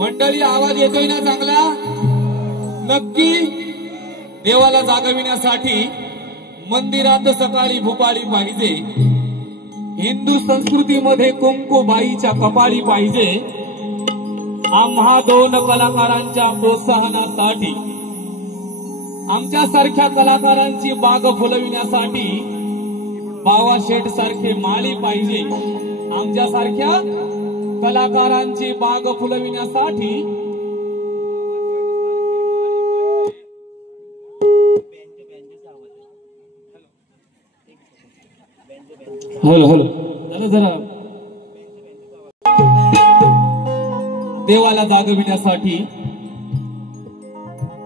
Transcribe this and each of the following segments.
मंडळी आवाज येतोय ना चांगला? नक्की देवाला जागविण्यासाठी मंदिरात सकाळी भूपाळी पाहिजे, हिंदू संस्कृतीमध्ये कुंकुबाईच्या कपाळी पाहिजे। आम्हा दोन कलाकारांच्या प्रोत्साहनासाठी, आमच्या सारख्या कलाकारांची बाग फुलविण्यासाठी बावा शेठ सारखे माळी पाहिजे। आमच्या सारख्या कलाकारांची बाग फुलविण्यासाठी जरा देवाला जागविण्यासाठी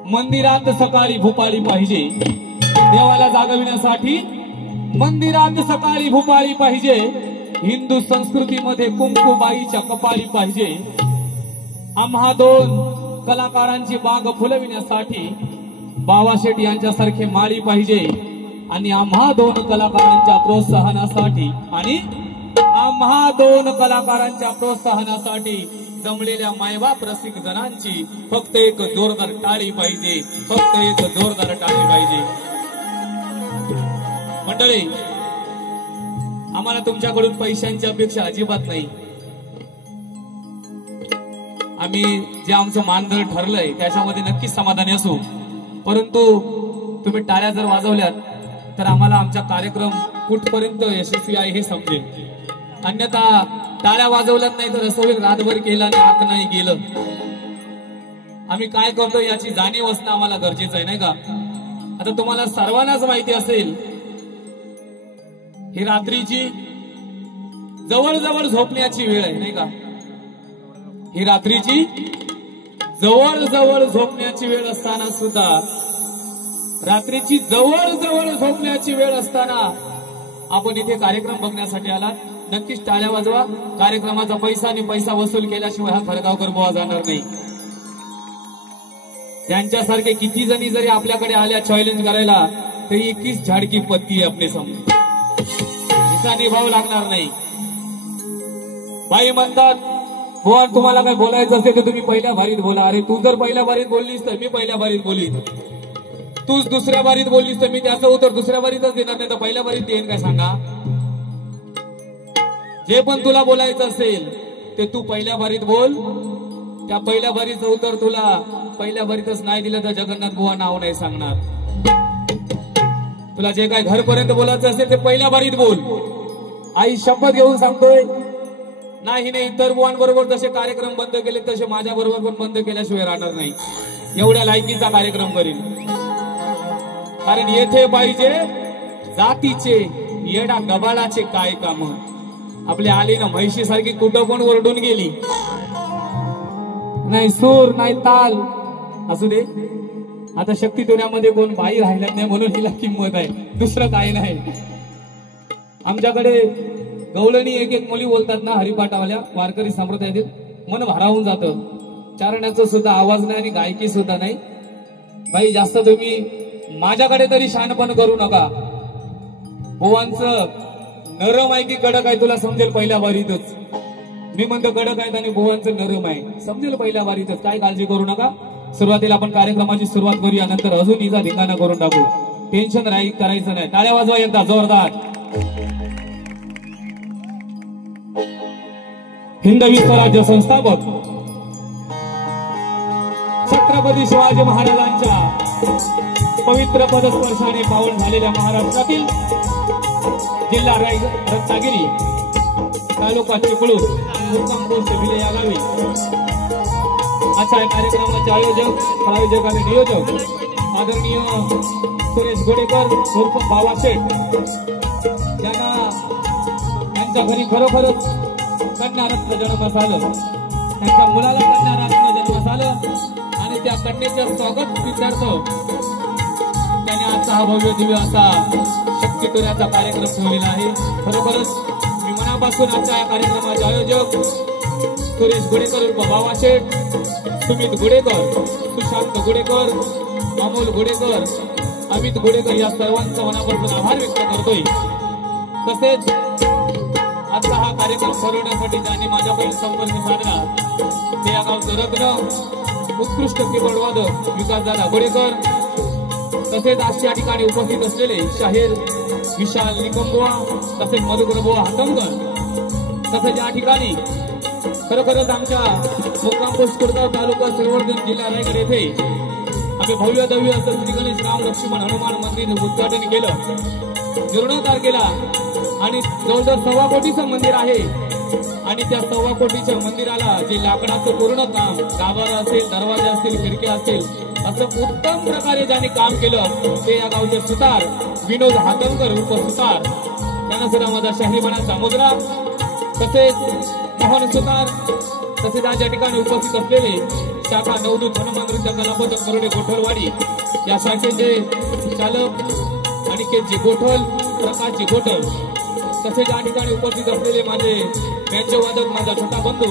मंदिरात सकाळी भूपाळी पाहिजे, देवाला जागविण्यासाठी मंदिरात सकाळी भूपाळी पाहिजे, हिंदू संस्कृतीमध्ये कुंकुबाईच्या कपाळी पाहिजे। आम्हा दोन कलाकारांची बाग फुलविण्यासाठी बावा शेठ यांच्यासारखे माळी पाहिजे आणि आम्हा दोन कलाकारांच्या प्रोत्साहनासाठी जमलेल्या मायबाप रसिक जणांची फक्त एक जोरदार टाळी पाहिजे, फक्त एक जोरदार टाळी पाहिजे। मंडळी, आम्हाला तुमच्याकडून पैशांची अपेक्षा अजिबात नाही। आम्ही जे आमचं मानधन ठरलंय त्याच्यामध्ये नक्कीच समाधानी असू, परंतु तुम्ही टाळ्या जर वाजवल्यात तर आम्हाला आमचा कार्यक्रम कुठपर्यंत यशस्वी आहे हे समजेल। अन्यथा टाळ्या वाजवल्यात नाही तर असं होईल रातभर केला आणि आत नाही गेलं। आम्ही काय करतो याची जाणीव असणं आम्हाला गरजेचं आहे, नाही का? आता तुम्हाला सर्वांनाच माहिती असेल ही रात्रीची जवळ झोपण्याची वेळ आहे, नाही का? ही रात्रीची जवळ झोपण्याची वेळ असताना सुद्धा, रात्रीची जवळ झोपण्याची वेळ असताना आपण इथे कार्यक्रम बघण्यासाठी आलात। नक्कीच टाळ्या वाजवा। कार्यक्रमाचा पैसा आणि पैसा वसूल केल्याशिवाय हा खरगावकर बुवा जाणार नाही। त्यांच्यासारखे किती जणी जरी आपल्याकडे आल्या चॅलेंज करायला तरी 21 झाडकी पत्ती आहे आपले समोर, तिचा निभाव लागणार नाही। बाई म्हणतात बुवा तुम्हाला काय बोलायचं असेल तर तुम्ही पहिल्या बारीत बोला। अरे तू जर पहिल्या बारीत बोललीस तर मी पहिल्या बारीत बोलीन, तूच दुसऱ्या बारीत बोललीस तर मी त्याचं उत्तर दुसऱ्या बारीतच देणार नाही तर पहिल्या बारीत देईन काय सांगा? जे पण तुला बोलायचं असेल ते तू पहिल्या बारीत बोल, त्या पहिल्या बारीचं उत्तर तुला पहिल्या बारीतच नाही दिलं तर जगन्नाथ बुवा नाव नाही सांगणार। तुला जे काय घरपर्यंत बोलायचं असेल ते पहिल्या बारीत बोल। आई शपथ घेऊन सांगतोय, नाही इतर बुवांबरोबर जसे कार्यक्रम बंद केले तसे माझ्या बरोबर पण बंद केल्याशिवाय राहणार नाही। एवढ्या लायकीचा कार्यक्रम करीन, कारण येथे पाहिजे जातीचे येडा गबाळाचे काय काम। आपली आली ना म्हैशी सारखी कुठं पण ओरडून गेली, नाही सूर नाही ताल असू दे। आता शक्ती तुऱ्यामध्ये कोण बाई राहिल्यात नाही म्हणून हिला किंमत आहे, दुसरं काही नाही। आमच्याकडे गवळणी एक मुली बोलतात ना हरिपाठावाल्या वारकरी संप्रदायातील, मन भारावून जातं। चारण्याचा सुद्धा आवाज नाही आणि गायकी सुद्धा नाही। बाई जास्त तुम्ही माझ्याकडे तरी शहाणपण करू नका। बुवांचं नरम आहे की कडक आहे तुला समजेल पहिल्या बारीतच। मी म्हणतो कडक आहेत आणि बुवांचं नरम आहे, समजेल पहिल्या बारीतच। काय काळजी करू नका। सुरुवातीला आपण कार्यक्रमाची सुरुवात करूया, नंतर अजून हिचा धिंगाणा करून टाकू। टेन्शन करायचं नाही। टाळ्या वाजवा एकदा जोरदार। हिंदवी स्वराज्य संस्थापक छत्रपती शिवाजी महाराजांच्या पवित्र पदस्पर्शाने पावन झालेल्या महाराष्ट्रातील जिल्हा रत्नागिरी, तालुका चिपळूण, मुक्काम पोस्ट भिले या गावी अशा कार्यक्रमाचे आयोजक, प्रायोजक आणि नियोजक आदरणीय सुरेश गोडेकर उर्फ बावा शेठ यांना त्यांच्या घरी खरोखरच कन्यारत्न जन्मास आलं, त्यांच्या मुलाला कन्यारत्न जन्मास आलं आणि त्या कन्येचं स्वागत विचारतो त्याने आजचा हा भव्य दिव्य असा शक्ती टोऱ्याचा कार्यक्रम ठेवलेला आहे। खरोखरच मी मनापासून आजच्या या कार्यक्रमाचे आयोजक सुरेश गुडेकर उर्फ बावा शेठ, सुमित गुडेकर, सुशांत गुडेकर, अमोल गुडेकर, अमित गुडेकर या सर्वांचा मनापासून आभार व्यक्त करतोय। तसेच आजचा हा कार्यक्रम ठरवण्यासाठी ज्यांनी माझ्यापर्यंत संपर्क साधला ते या गावचं रत्न उत्कृष्ट कीबोर्ड वादक विकास दादा गोडेकर, तसेच आज या ठिकाणी उपस्थित असलेले शाहीर विशाल निकमबुवा, तसेच मधुकरबुवा हातमकर, तसेच या ठिकाणी खरोखरच आमच्या मुक्काम पोस्ट कुडगाव तालुका श्रीवर्धन जिल्हा रायगड येथे आम्ही भव्य दव्य असं श्री गणेश राम लक्ष्मण हनुमान मंदिर उद्घाटन केलं 9 तारखेला आणि जवळजवळ 1.25 कोटीचं मंदिर आहे आणि त्या 1.25 कोटीच्या मंदिराला जे लाकडाचं पूर्ण काम गाभारा असेल, दरवाजे असतील, खिडक्या असतील असं उत्तम प्रकारे ज्यांनी काम केलं ते या गावचे सुतार विनोद हातमकर उर्फ सुतार, त्यांना सुद्धा माझा शाहीरपणाचा मुद्रा, तसेच मोहन सुतार, तसेच आज या ठिकाणी उपस्थित असलेले शाखा नवदूत हनुमानृत्य कलापथक करोडे गोठलवाडी या शाखेचे चालक अनिकेतजी गोठल, प्रकाशजी गोठल, तसेच या ठिकाणी उपस्थित असलेले माझे बँजो वादक माझा छोटा बंधू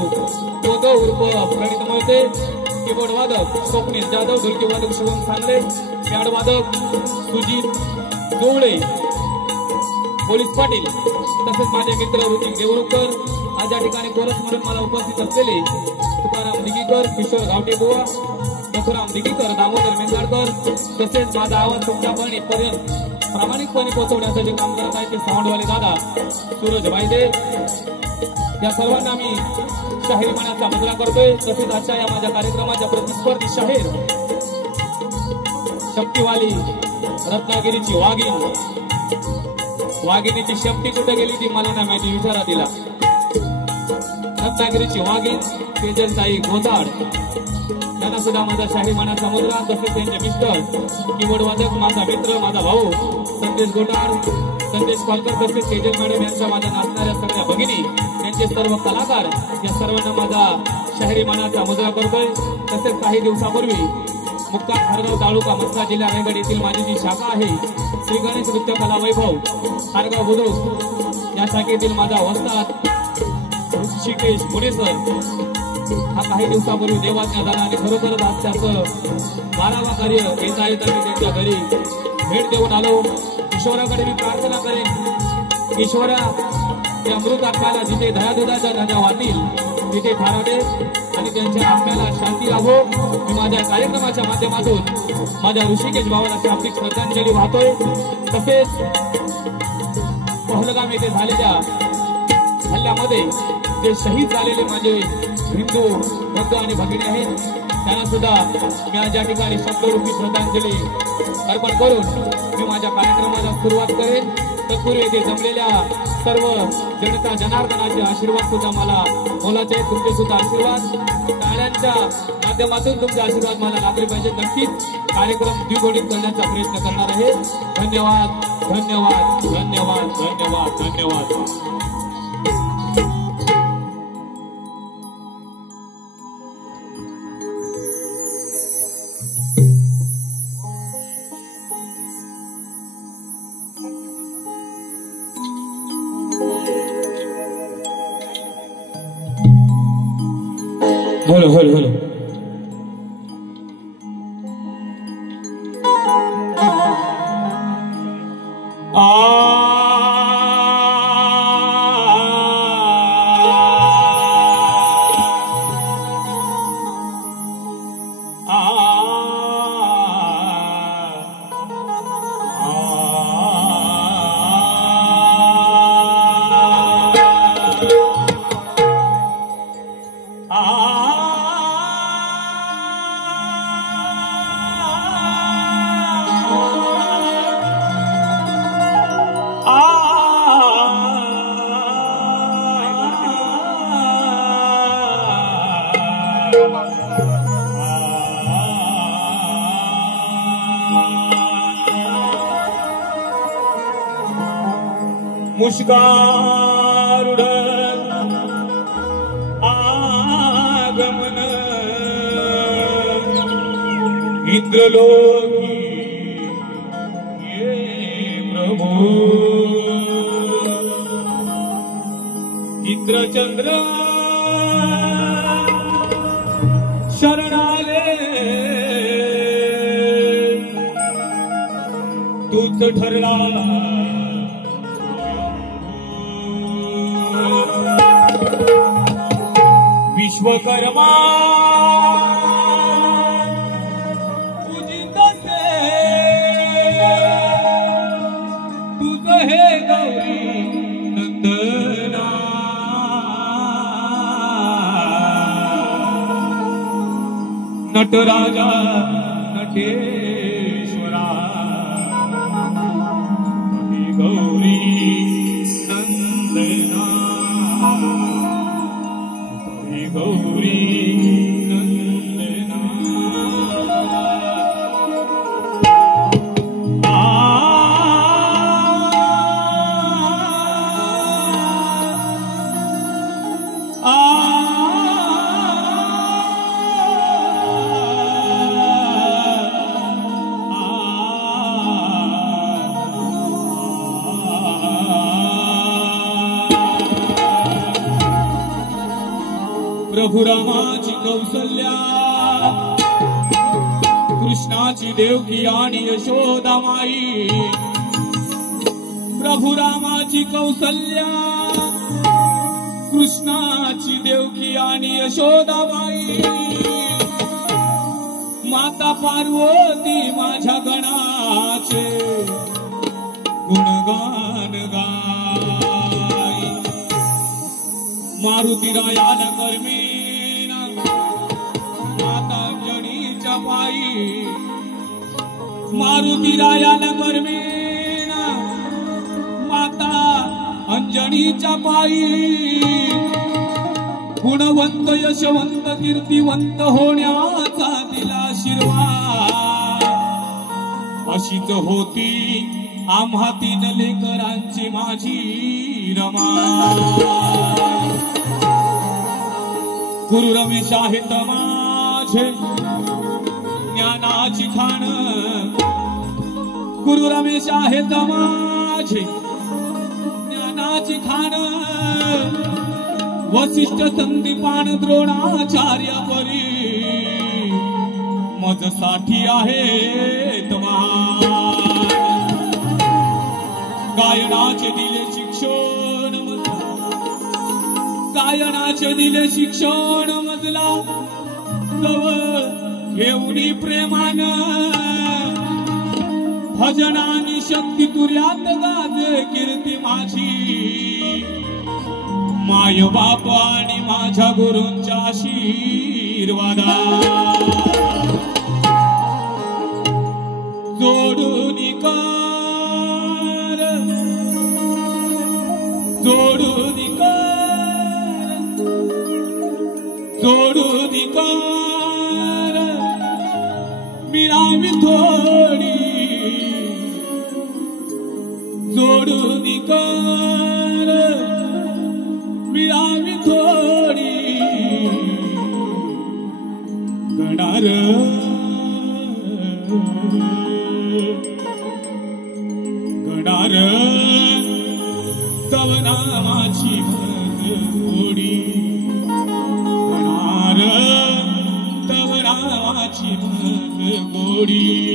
उर्फ प्रणित मोहिते, कीबोर्ड वादक स्वप्नील जाधव, ढोलकी वादक शुभम सांगले, पॅड वादक सुजित जोवळे, पोलीस पाटील, तसेच माझे मित्र ऋतिक देवरुखकर, आज या ठिकाणी कोरस म्हणून मला उपस्थित असलेले तुकाराम दिगीकर, किशोर गावटेबुवा, दसुराम दिगीकर, दामोदर मेंगाडकर, तसेच माझा आवाज तुमच्यापर्यंत इथपर्यंत प्रामाणिकपणे पोहोचवण्याचं जे काम करत आहे ते साऊंडवाले दादा सूरज वायदे, या सर्वांना मी शाहीरपणाचा मुद्रा करतोय। तसेच आजच्या या माझ्या कार्यक्रमाच्या प्रतिस्पर्धी शाहीर शक्तीवाली रत्नागिरीची वाघिणीची शेपटी कुठे गेली ती मला नाही माहिती, विचारा तिला। रत्नागिरीची वाघीण तेजलताई गोदाड, त्यांना सुद्धा माझा शाहीरपणाचा मुद्रा, तसेच त्यांचे मिस्टर कीबोर्ड वादक माझा मित्र माझा भाऊ संदेश गोटाड, संदेश पालकर, तसेच तेजल मॅडम यांच्या माझ्या नाचणाऱ्या सगळ्या भगिनी, त्यांचे सर्व कलाकार, या सर्वांना माझा शाहीरपणाचा मुद्रा करतोय। तसेच काही दिवसापूर्वी मुक्काम खारगाव तालुका मस्का जिल्हा रायगड येथील माझी जी शाखा आहे श्री गणेश नृत्य कला वैभव खारगाव बुद्रुक या शाखेतील माझा वस्ताद ऋषिकेश मुनेसर हा काही दिवसापूर्वी देवाज्ञा झाला आणि खरोखरच आज त्याचं 12वा कार्य येत आहे, तर मी त्यांच्या घरी भेट देऊन आलो। ईश्वराकडे मी प्रार्थना करेन, ईश्वरा त्या मृत आत्म्याला जिथे दयादुधाच्या नद्या वाहतील तिथे थारावे आणि त्यांच्या आत्म्याला शांती लाभो। मी माझ्या कार्यक्रमाच्या माध्यमातून माझ्या ऋषिकेश भावाला शाब्दिक श्रद्धांजली वाहतोय। तसेच पहलगाम येथे झालेल्या हल्ल्यामध्ये जे शहीद झालेले माझे हिंदू बंधू आणि भगिनी आहेत त्यांना सुद्धा मी आज या ठिकाणी शब्दरूपी श्रद्धांजली अर्पण करून मी माझ्या कार्यक्रमाला सुरुवात करेन। तत्पूर्वी येथे जमलेल्या सर्व जनता जनार्दनाचे आशीर्वाद सुद्धा मला मोलाचे आहेत, तुमचे सुद्धा आशीर्वाद टाळ्यांच्या माध्यमातून तुमचे आशीर्वाद मला लाभले पाहिजे। नक्कीच कार्यक्रम द्विगुणित करण्याचा प्रयत्न करणार आहे। धन्यवाद धन्यवाद धन्यवाद धन्यवाद धन्यवाद। हेलो हेलो हेलो मुष्कारूढ आगमन इंद्रलोकी ये प्रभु इंद्रचंद्र शरणाले तूच ठरला विश्वकर्मा पूजितसे तुझ हे गौरी नंदना नटराजा नटेश्वरा हे गौरी नंदना हे गौरी नंदना प्रभु रामाची कौसल्या कृष्णाची देवकी आणि यशोदा माई प्रभु रामाची कौसल्या कृष्णाची देवकी आणि यशोदा माई माता पार्वती माझ्या गणाचे गुणगान गाय मारुती रायाला कर्मीना माता अंजनीच्या पायी मारुती रायाला कर्मीना माता अंजनीच्या पायी गुणवंत यशवंत कीर्तिवंत होण्याचा दिला आशीर्वाद अशीच होती आम्हा 3 लेकरांची माझी रमा गुरु रमेश आहेत माझे ज्ञानाची खाण गुरु रमेश आहेत माझे ज्ञानाची खाण वसिष्ठ संदीपान द्रोणाचार्य परी मजसाठी आहेत गायनाचे दिले शिक्षण गायनाचे दिले शिक्षण मजला जवळ घेऊनी प्रेमान भजनानी शक्ती तुर्यात गाजे कीर्ती माझी माय बाप आणि माझ्या गुरूंच्या आशीर्वादा जोडून कर जोडून जोडून कर मिळावी थोडी जोडून कर मिळावी थोडी गणार गणार तव नामाची गोडी गणार तव नामाची गोडी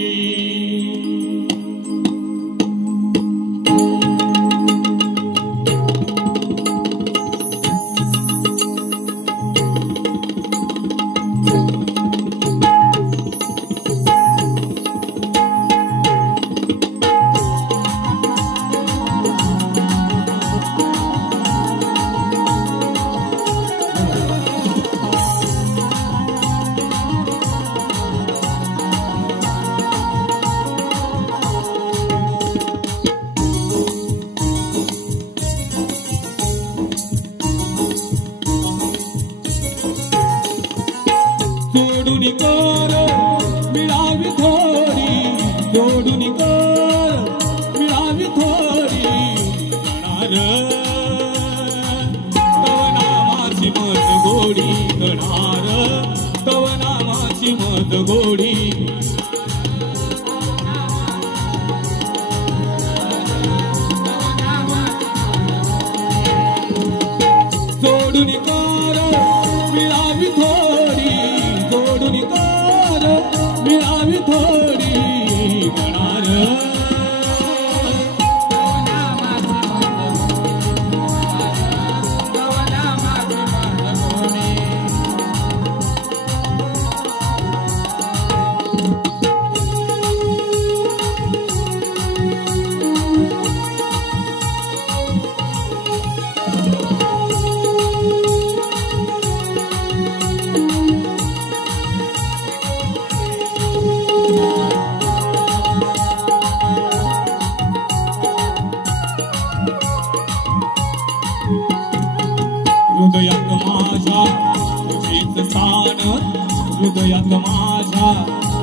हृदयात माझ्या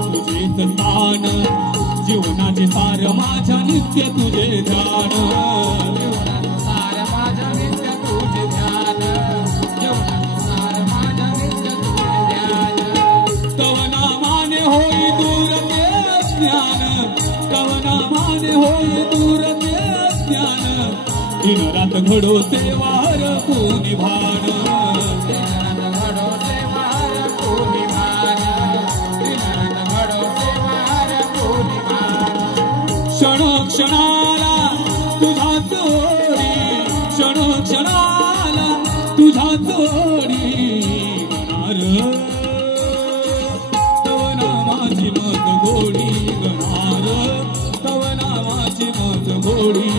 तुझेच स्थान जीवनाचे सार माझ्या नित्य तुझे ध्यान जीवनाचे सार माझ्या नित्य तुझे ध्यान जीवनाचे सार माझ्या नित्य तुझे ध्यान तव नामाने होई दूर ते अज्ञान तव नामाने होई दूर ते अज्ञान दिन रात घडो सेवार कोणी भान क्षणाला तुझा जोडी क्षण क्षणाला तुझा जोडी गणार तव नामाची मत गोडी गणार तव नामाची मत गोडी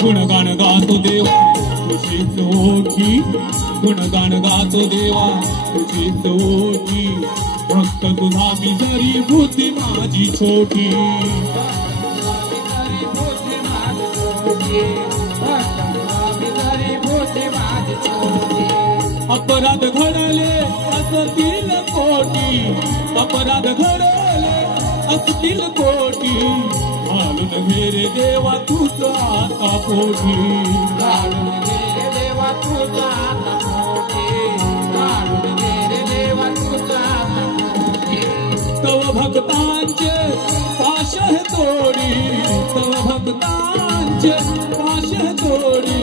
गुणगान गातो देवा तुझीच ओठी गुणगान गातो देवा तुझीच ओठी भक्त तुझा मी जरी बुद्धी माझी छोटी अपराध घडले असतील कोटी अपराध घडले असतील कोटी घालून मेरे देवा तुझं आता पोटी घालून मेरे देवा तुझं आता पोटी घालून मेरे देवा तुझं आता पोटी तव भक्तांचे पाश तोडी तव भक्तांचे पाश तोडी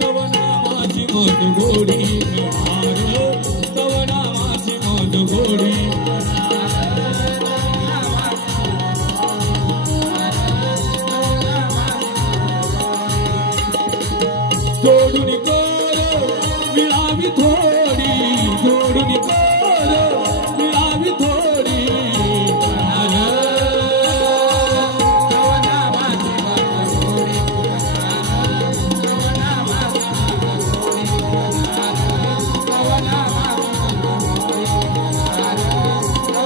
तव नामाची मत गोडी तव नामाची मत गोडी जोडून कर मिळावी थोडी जोडून कर मिळावी थोडी तव नामाची मत गोडी तव नामाची मत गोडी तव नामाची मत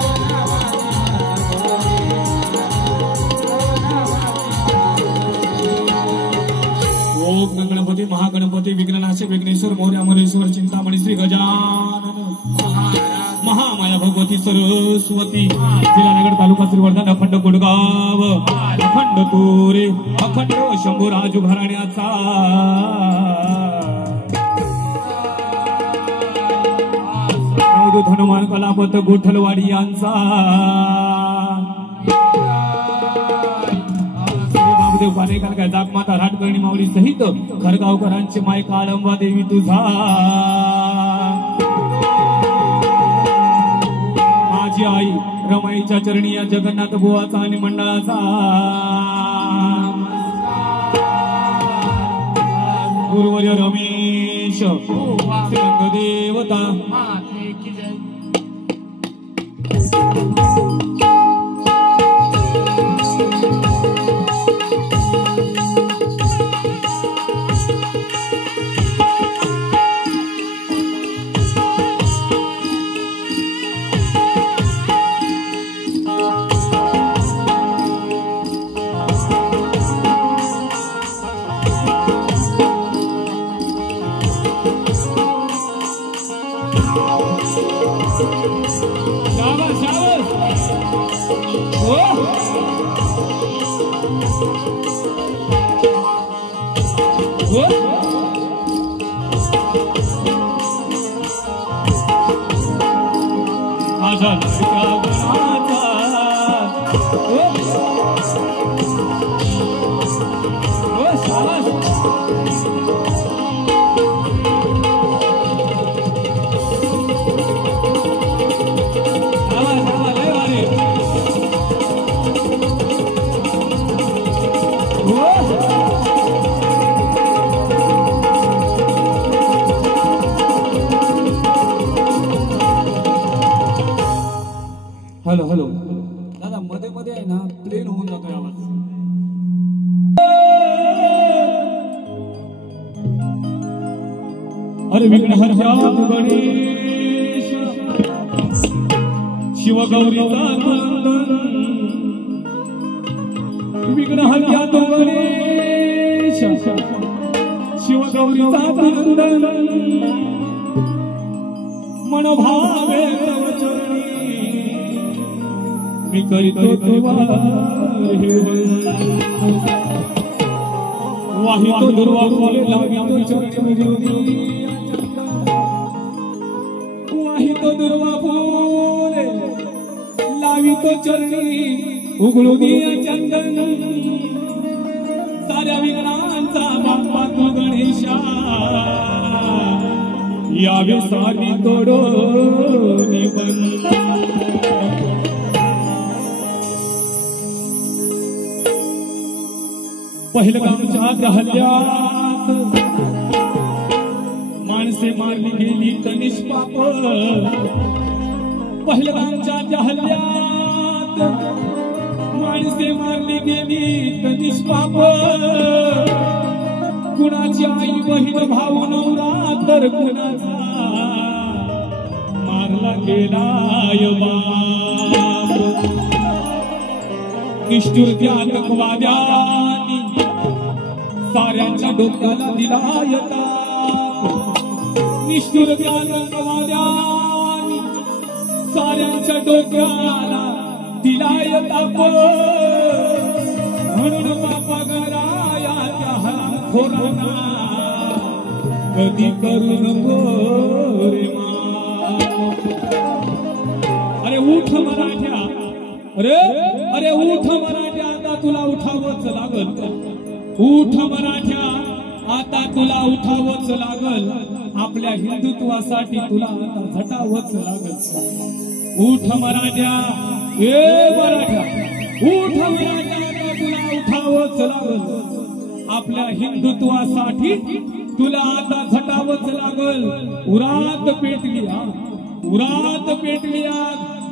गोडी ओम गणपती महागणपती विघ्ननाशक विघ्नेश्वर मोर्य अमरेश्वर चिंतामणी श्री गजानन महामाया भगवती सरस्वती जिल्हानगर तालुका श्रीवर्धन अखंड गुडगाव अखंड तुरे अखंड शंभूराजू घराण्याचा नवदूत हनुमान कलापत गोठलवाडी यांचा पानेकर काय जागमाता राटकर्णी माऊली सहित खरगावकरांची माय काळंबा देवी तुझा माझी आई रमाईच्या चरणी या जगन्नाथ बुवाचा आणि मंडळाचा गुरुवर्य रमेश श्रीरंग देवता अरे विघ्नहर्त्या तू गणेश शिवगौरीचा नंदन विघ्नहर्त्या तू गणेश शिवगौरीचा नंदन मनोभावे तव चरणी मी करीतो तुवा वाहितो दुर्वा फुले लावितो चरणी वाहितो दुर्वा फुले लावितो चरणी उघडू दिया चंदन साऱ्या विघ्नांचा बाप्पा तू गणेशा यावे सारी तोडो निबंध पहिलगामच्या हल्ल्यात माणसे मारली गेली तर निष्पाप पहिलगामच्या हल्ल्यात माणसे मारली गेली तर निष्पाप कुणाची आई बहीण भाऊ नवरा तर कुणाचा मारला गेलाय बाप निष्ठुर त्या आतंकवाद्यांनी साऱ्यांच्या डोक्याला दिलाय ताप निष्ठुर त्या आतंकवाद्यांनी साऱ्यांच्या डोक्याला दिलाय ताप म्हणून बापा गणराया त्या हरामखोरांना कधी करू नको रे माफ अरे उठ मराठ्या अरे उठ मराठ्या आता तुला उठावंच लागल उठ मराठ्या आता तुला उठावंच लागल आपल्या हिंदुत्वासाठी तुला आता झटावंच लागल उठ मराठ्या मराठ्या उठ मराठ्या आता तुला उठावंच लागल आपल्या हिंदुत्वासाठी तुला आता झटावंच लागल उरात पेटली आग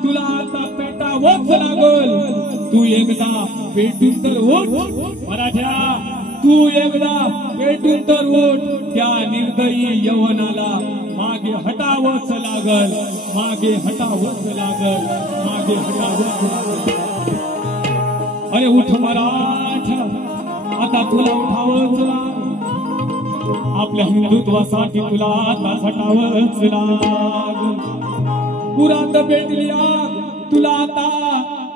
तुला आता पेटावंच लागल तू एकदा पेटून तर उठ मराठ्या तू एकदा पेटून तर उठ त्या निर्दयी यवनाला मागे हटावंच लागल मागे हटावंच लागल अरे उठ मराठा आता तुला उठावंच लागल आपल्या हिंदुत्वासाठी तुला आता हटावंच लागल पुरात पेटली आग तुला आता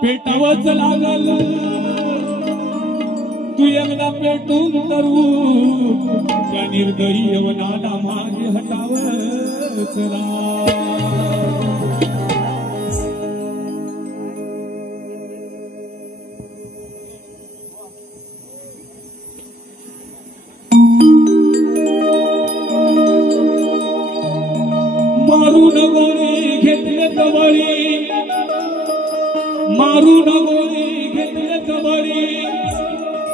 पेटावंच लागल तू एकदा पेटून तर उठ त्या निर्दयी यवनाला मागे हटावंच लागल मारून गोळी घेतले कबळी मारून गोळी घेतले कबळी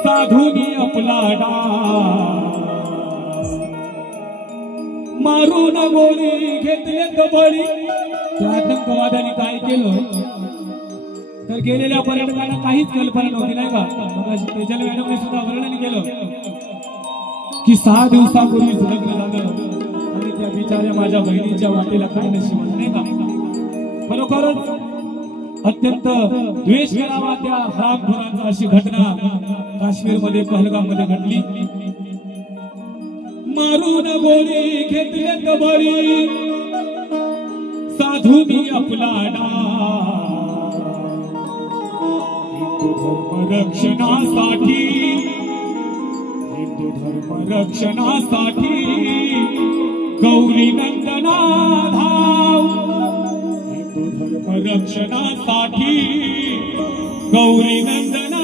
साधूनी आपला मारून गोळी घेतले कबळी त्या आतंकवाद्यांनी काय केलं तर गेलेल्या पर्यटकांना काहीच कल्पना नव्हती नाही का तेजल मॅडमने सुद्धा वर्णन केलं की 6 दिवसापूर्वीच लग्न झालं आणि त्या बिचाऱ्या माझ्या बहिणीच्या वाटेला काय नशीब नाही का खरोखरच अत्यंत द्वेष करावा त्या हरामखोरांचा अशी घटना काश्मीरमध्ये पहलगाममध्ये घडली मारून गोळी घेतले कबळी साधूनी आपला रक्षणासाठी हिंदू धर्म रक्षणासाठी गौरी नंदना धाव हिंदू धर्म रक्षणासाठी गौरी नंदना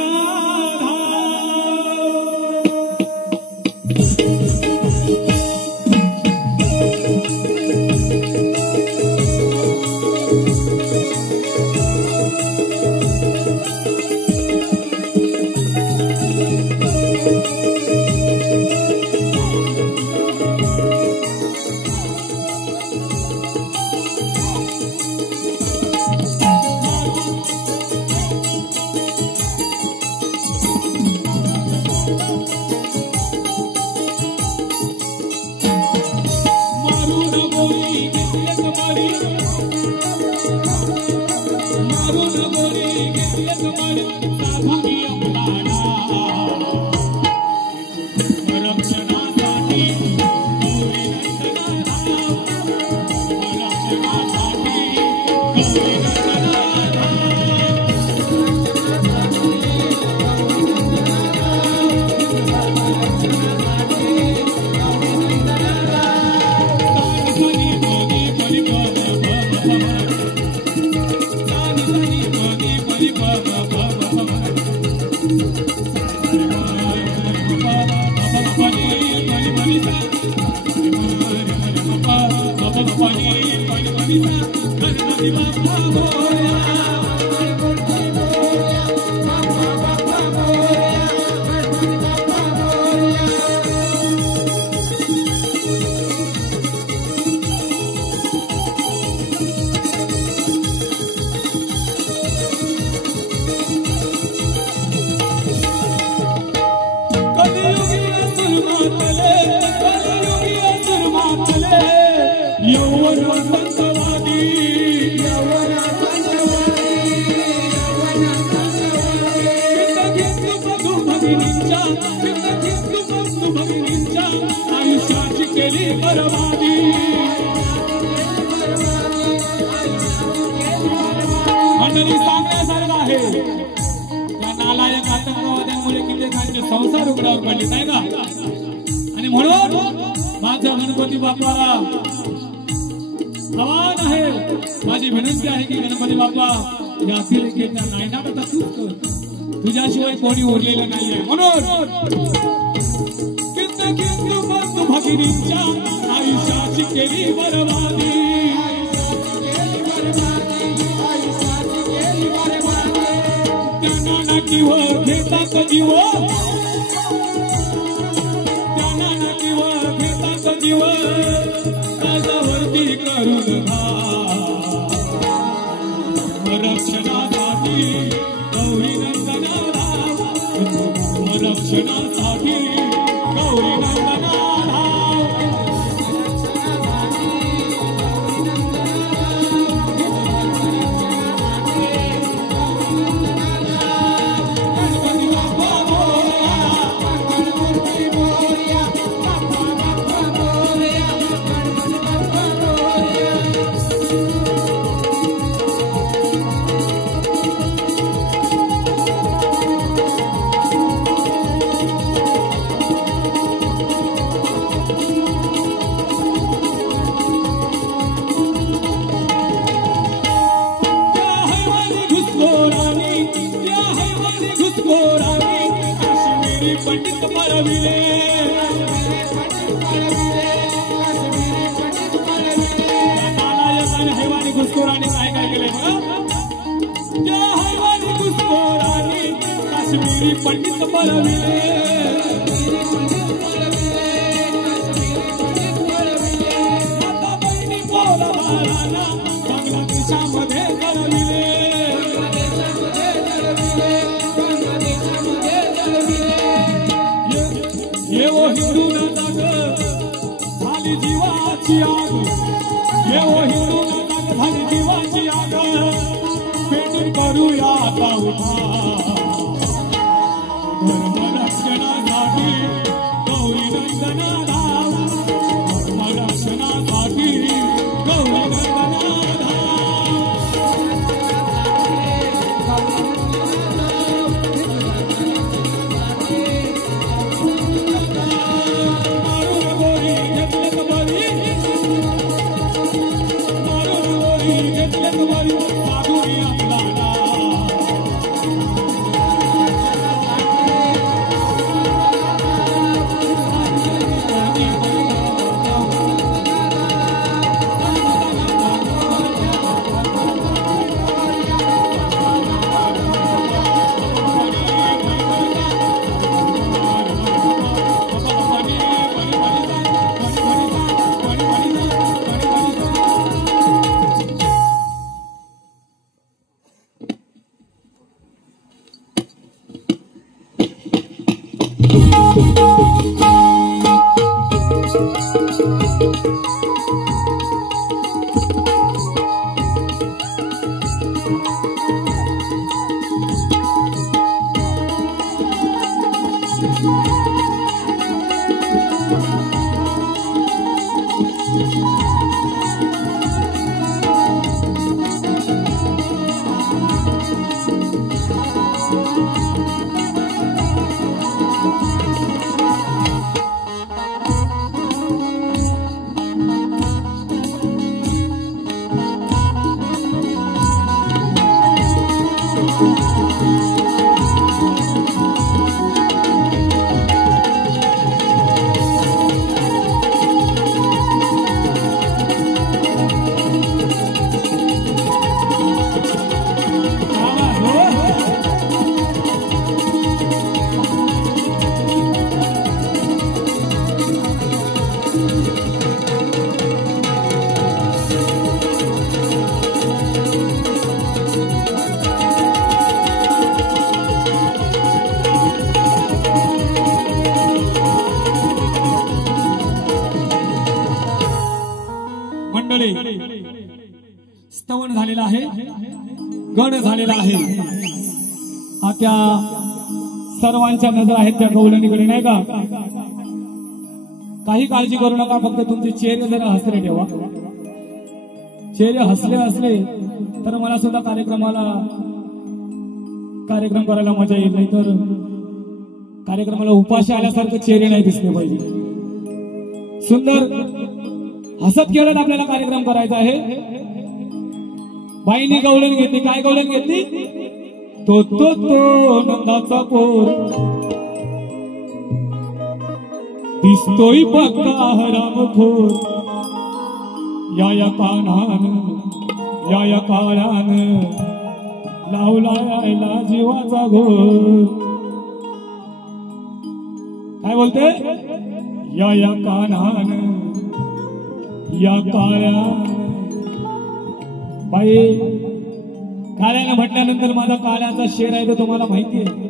गोरी मारून गोरी घेतले तुम्हाला साधुनी अंबाडा रक्षणासाठी गौरी नंदनाला रक्षणासाठी गौरी नंदनाला आयुष्याची केली बरबादी मंडळी सांगण्यासारखं आहे या नालायक आतंकवाद्यांमुळे कित्येकांचे संसार उघड्यावर पडले नाही का आणि म्हणून माझ्या गणपती बाप्पाला आव्हान आहे माझी विनंती आहे की गणपती बाप्पा या अतिरेक्याच्या नायनाटा तूच कर तुझ्याशिवाय कोणी उरलेलं नाहीये म्हणून भगिनींच्या आयुष्याची केली बरबादी त्यांना नकीव घेतात जीव त्यांना नकीव घेतात जीव त्याच्यावरती करून रक्षणासाठी गौरी नंदनाला रक्षणासाठी गौरी नंदनाला पंडित परविले नालायकाने हैवानी घुसखोराने काय काय केलंय बघा त्या हैवानी घुसखोराने काश्मीरी पंडित परविले आता बहिणी पोला बाळाला बांगलादेशामध्ये करविले ये वो हिंदू नाटक झाली जीवाची आग ये वो हिंदू नाटक झाली जीवाची आग पेटून करूया आता उठा धर्म रक्षणासाठी गौरी नंदनाला धर्म रक्षणासाठी गौरी नंदनाला मंडळी स्तवन झालेला आहे, गण झालेला आहे. त्या सर्वांच्या नजर आहेत त्या गवळणीकडे, नाही का? काही काळजी करू नका, फक्त तुमचे चेहरे जरा हसरे ठेवा. चेहरे हसले असले तर मला सुद्धा कार्यक्रम करायला मजा येईल, नाही तर कार्यक्रमाला उपाशी आल्यासारखं चेहरे नाही दिसले पाहिजे. सुंदर हसत खेळत आपल्याला कार्यक्रम करायचा आहे. बाईंनी गवळण घेतली. काय गवळण घेतली? तो तो तो नंदाचा पोर दिसतोय पक्का हरामखोर. या कानान या काळान लावला यायला जीवाचा घोर. काय बोलते? या कानान या काळ्यान. बाई काळ्यानं म्हटल्यानंतर माझा काळ्याचा शेर आहे तो तुम्हाला माहिती आहे,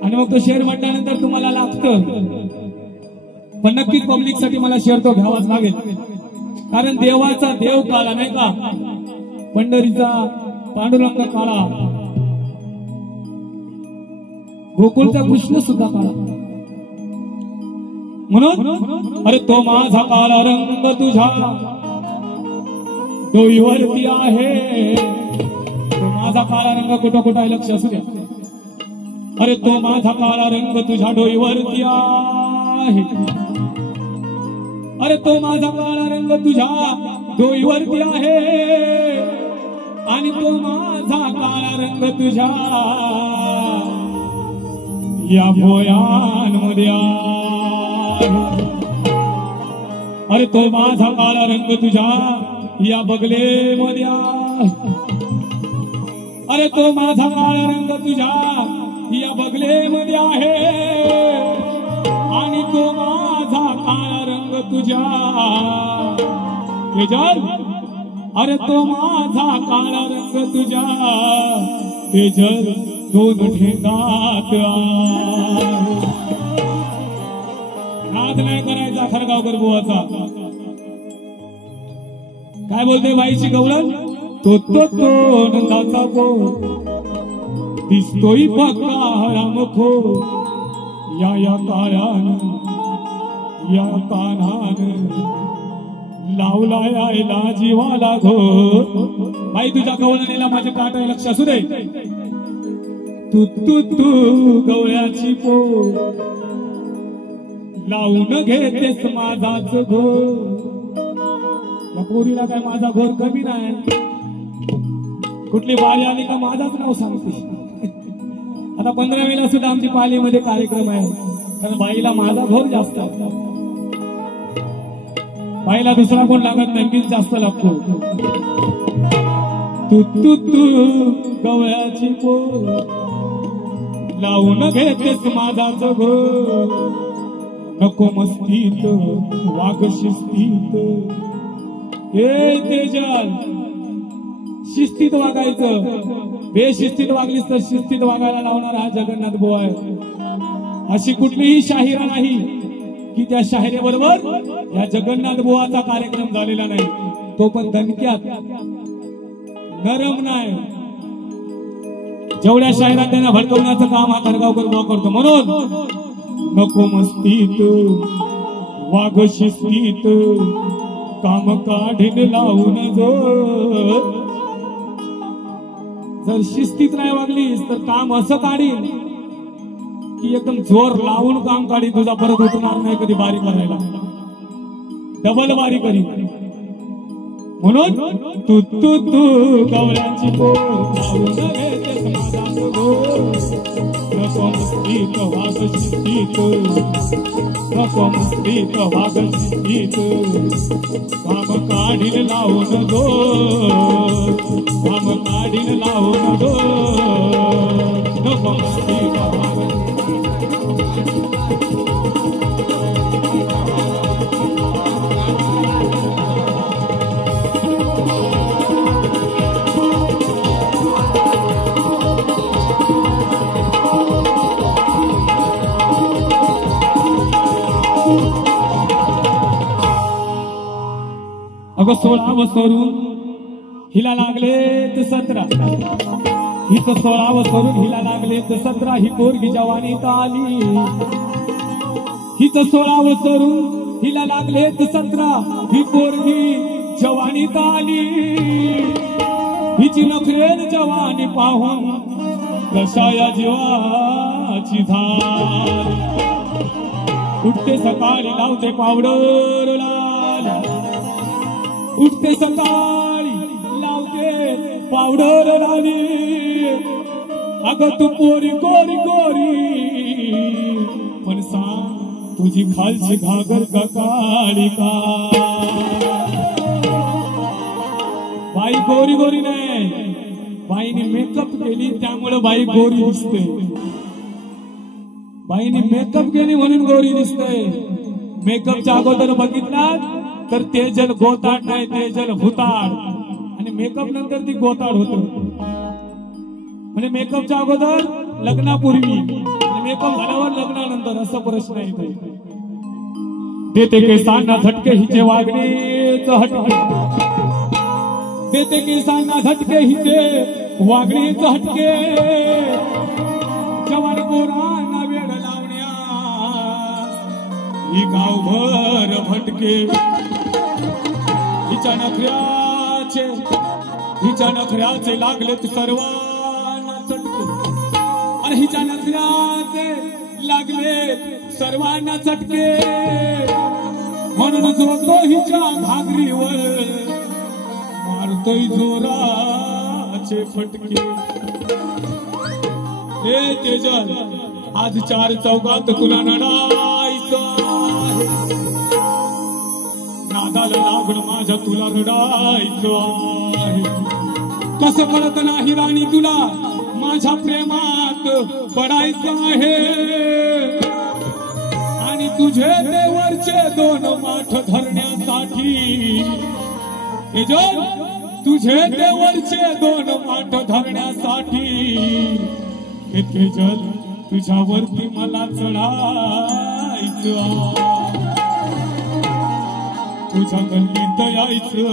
आणि मग तो शेर म्हटल्यानंतर तुम्हाला लागतं, पण नक्कीच पब्लिक साठी मला शेर तो घ्यावाच लागेल. कारण देवाचा देव काळा, नाही का? पंढरीचा पांडुरंग काळा, गोकुळचा कृष्ण सुद्धा काळा. म्हणून अरे तो माझा काळा रंग तुझ्या डोईवरती आहे. तो माझा काळा रंग कुठं कुठं आहे लक्ष असू द्या. अरे तो माझा काळा रंग तुझ्या डोईवरती आहे. अरे तो माझा काळा रंग तुझ्या डोईवरती आहे, आणि तो माझा काळा रंग तुझ्या या भोयांमध्ये आहे. अरे तो माझा काळा रंग तुझ्या या बगले मध्ये. अरे तो माझा काळा रंग तुझ्या या बगले मध्ये आहे, आणि तो माझा काळा रंग तुझ्या तेजल. अरे तो माझा काळा रंग तुझ्या तेजल दोन ठेंगात. नाद नाही करायचा खरगावकर बुवाचा. काय बोलते बाईची गवळण? तो तो तो नंदाचा पोर दिसतोय पक्का हरामखोर. या काळ्यान या कानान लावला यायला जीवाला घोर. बाई तुझ्या गवळणीला माझे काट आहे लक्ष असू दे. तू तू तू गवळ्याची पोर लावून घेतेस माझाच घोर. या पोरीला काय माझा घोर कमी नाही. कुठली पाली आली का माझाच नाव सांगते. आता 15वीला सुद्धा आमची पालीमध्ये कार्यक्रम आहे, कारण बाईला माझा घोर जास्त आहे. बाईला दुसरा कोण लागत नाही, मीच जास्त लागतो. तू तू तू गवळ्याची पोर लावून घेतेस माझाच घोर. नको मस्तीत वाग शिस्तीत. हे तेजल शिस्तीत वागायचं. बेशिस्तीत वागलीस तर शिस्तीत वागायला लावणार हा जगन्नाथ बुवा आहे. अशी कुठलीही शाहिरा नाही की त्या शाहिरेबरोबर या जगन्नाथ बुवाचा कार्यक्रम झालेला नाही. तो पण दणक्यात नरम नाही. जेवढ्या शाहिरात त्यांना भडकवण्याचं काम हा खरगावकर बुवा करतो. म्हणून नको मस्तीत वाग शिस्तीत काम काढीन लावून जर शिस्तीत नाही वागलीस तर काम असं काढीन की एकदम जोर लावून काम काढी. तुझा परत उठणार नाही कधी बारी करायला, डबल बारी करी. म्हणून तू तू तू गवळ्याची पोर लावून घेतेस माझाच घोर. नको मस्तीत वाग शिस्तीत नको मस्तीत वाग शिस्तीत काम काढीन लावून काम काढीन लावून नको मस्तीत वाग. अगं 16 वसरून हिला लागलेत 17, हिचं 16 वसरून हिला लागलेत 17, ही पोरगी जवानीत आली. हिचं 16 वसरून हिला लागलेत 17, ही पोरगी जवानीत आली. हिची नखरेल जवानी पाहून कशा या जीवाची धार. उठते सकाळी लावते पावडर लाल, उठते सकाळी लावते पावडर लाली. अगं तू पोरी गोरी गोरी, पण सांग तुझी खालची घागर का काळी का? बाई गोरी गोरी नाही, बाईने मेकअप केली त्यामुळे बाई गोरी दिसते. बाईने मेकअप केली म्हणून गोरी दिसते. मेकअपच्या अगोदर बघितला तर तेजल गोताड नाही, तेजल भुताड. आणि मेकअप नंतर ती गोताड होत. म्हणजे मेकअपच्या अगोदर लग्नापूर्वी आणि मेकअप झाल्यावर लग्नानंतर असा प्रश्न येतो. देते केसांना झटके हिचे वागणेच हटके, देते केसांना झटके हिचे वागणेच हटके. जवान पोरांना वेड लावण्या ही गावभर भटके. हिच्या नखऱ्याचे लागलेत सर्वांना चटके. अरे हिच्या नखऱ्याचे लागले सर्वांना चटके. म्हणून जोडतो हिच्या घागरीवर मारतोय जोराचे फटके. हे तेजल आज 4 चौकात तुला लढायचं, नादाला लागण माझ्या तुला रडायचं आहे. कसं कळत नाही राणी तुला माझ्या प्रेमात पडायचं आहे. आणि तुझे देवरचे 2 माठ धरण्यासाठी, तेजल तुझे देवरचे 2 माठ धरण्यासाठी, हे तेजल तुझ्यावरती मला चढायचं. तुझ्या गल्लीत यायचं,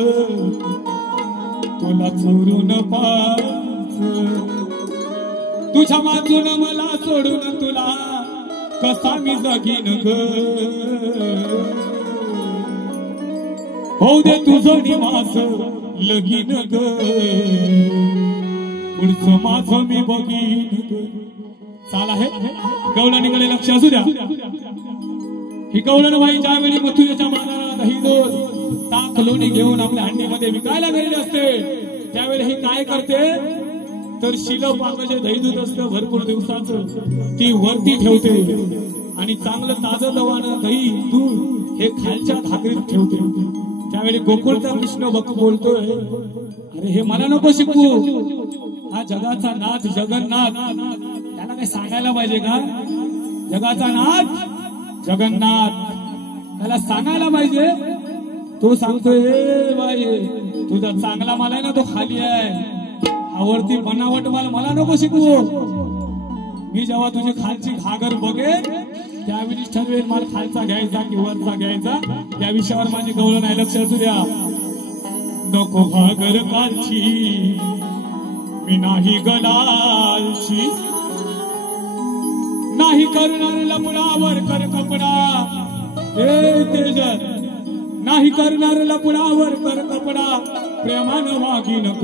तुला चोरून पाहायचं. तुझ्या बाजून मला सोडून तुला कसा मी जगीन ग. होऊ दे तुझं निवास लगीन ग, पुढचं माझं मी बघीन ग. चाला हे गवळणीकडे लक्ष असू द्या. ही गवळणबाई ज्यावेळी मथुरेच्या बाजारात दही दूध ताक लोणी घेऊन आपल्या हंडीमध्ये विकायला गेलेली असते, त्यावेळी ही काय करते तर शिलं पाकाचे दही दूध असतं भरपूर दिवसाचं, ती वरती ठेवते आणि चांगलं ताजं दवानं दही दूध हे खालच्या घागरीत ठेवते. त्यावेळी गोकुळचा कृष्ण भक्त बोलतोय, अरे हे मला नको शिकवू, हा जगाचा नाथ जगन्नाथ, त्याला काही सांगायला पाहिजे का? जगाचा नाथ जगन्नाथ त्याला सांगायला पाहिजे. तो सांगतोय बाई तुझा चांगला माल आहे ना तो खाली आहे, आवडती बनावट मला नको शिकवू. मी जेव्हा तुझी खालची घागर बघेन त्यावेळी ठरवेल माल खालचा घ्यायचा की वरचा घ्यायचा, त्या विषयावर माझी गवळण आहे, लक्ष असू द्या. नको घागर कालची मी नाही गलालची, नाही करणार लपडावर कर कपडा. हे तेजल नाही करणार लपडावर कर कपडा, प्रेमानं वागीन ग.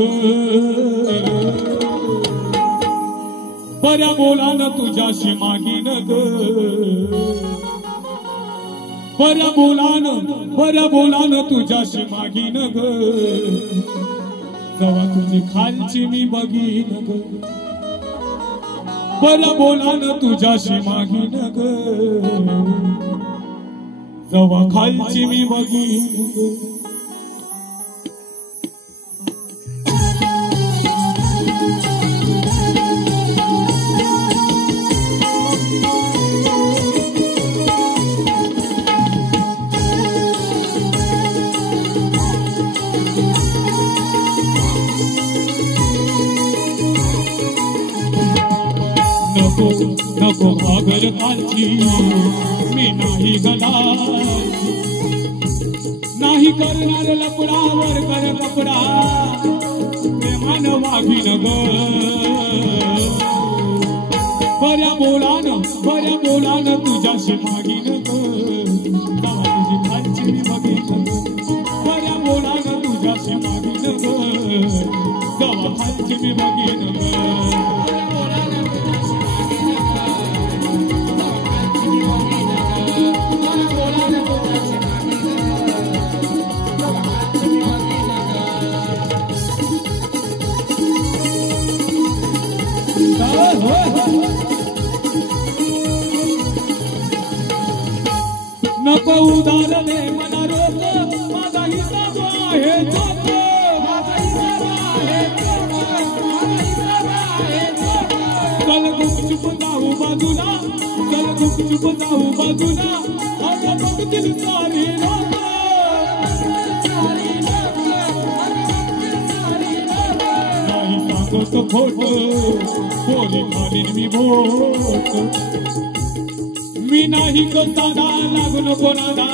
बऱ्या बोलानं तुझ्याशी मागीन ग, बऱ्या बोलानं तुझ्याशी मागीन ग. जेव्हा तुझी खालची मी बघीन ग, बऱ्या बोलानं तुझ्याशी मागीन ग. जेव्हा खालची मी बघीन ग. नको घागर कालची मी नाही गलालची, नाही नाही करणार लपडावर कर कपडा प्रेमान वागीन ग बऱ्या बोलान तुझ्याशी मागीन ग तुझी खालची मी बघीन बऱ्या बोलान तुझ्याशी मागीन ग जवा खालची मी बघीन ग नको उदार दे मला रोक माझा हिसाब आहे चोख चल गुपचूप जाऊ बाजूला चल गुपचूप जाऊ बाजूला आता बघतील सारी लोक नाही सांगतो खोट पोरी खालीन मी बोट मी नाही कोणाला लागू नको नादा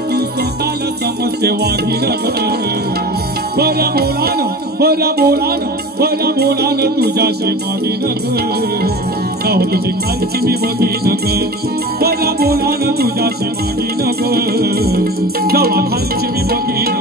तू स्वतःला समजते वागीन बऱ्या बोलान तुझ्याशी मागीन ग तुझी खालची मी बघीन ग बऱ्या बोलान तुझ्याशी मागीन ग जवा खालची मी बघीन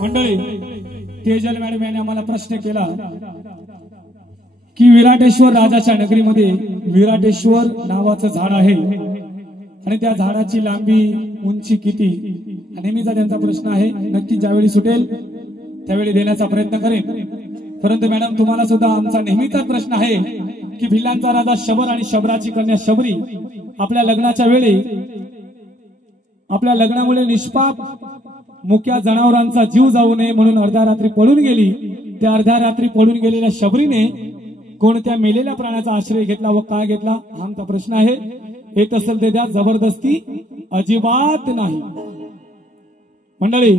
मंडळी तेजल मॅडम यांनी आम्हाला प्रश्न केला की विराटेश्वर राजाच्या नगरीमध्ये विराटेश्वर नावाचं झाड आहे आणि त्या झाडाची लांबी उंची किती नेहमीचा त्यांचा प्रश्न आहे नक्की ज्यावेळी सुटेल त्यावेळी देण्याचा प्रयत्न करेन परंतु मॅडम तुम्हाला सुद्धा आमचा नेहमीचा प्रश्न आहे की भिल्लांचा राजा शबर आणि शबराची कन्या शबरी आपल्या लग्नाच्या वेळी आपल्या लग्नामुळे निष्पाप मुक्या जनावरांचा जीव जाऊ नये म्हणून अर्ध्या रात्री पळून गेली त्या अर्ध्या रात्री पळून गेलेल्या शबरीने कोणत्या मेलेल्या प्राण्याचा आश्रय घेतला व काय घेतला हा आमचा प्रश्न आहे येत असेल ते द्या जबरदस्ती अजिबात नाही मंडळी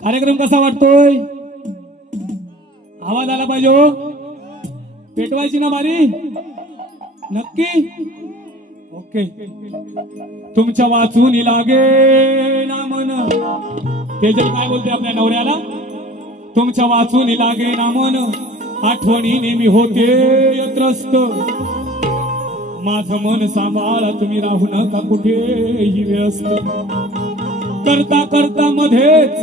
कार्यक्रम कसा वाटतोय आवाज आला पाहिजे पेटवायची ना बारी नक्की ओके तुमच्या वाचून लागे ना मन तेजल काय बोलते आपल्या नवऱ्याला तुमच्या वाचून लागे ना मन आठवणी नेहमी होते त्रस्त माझं मन सांभाळा तुम्ही राहू नका कुठेही व्यस्त करता करता मध्येच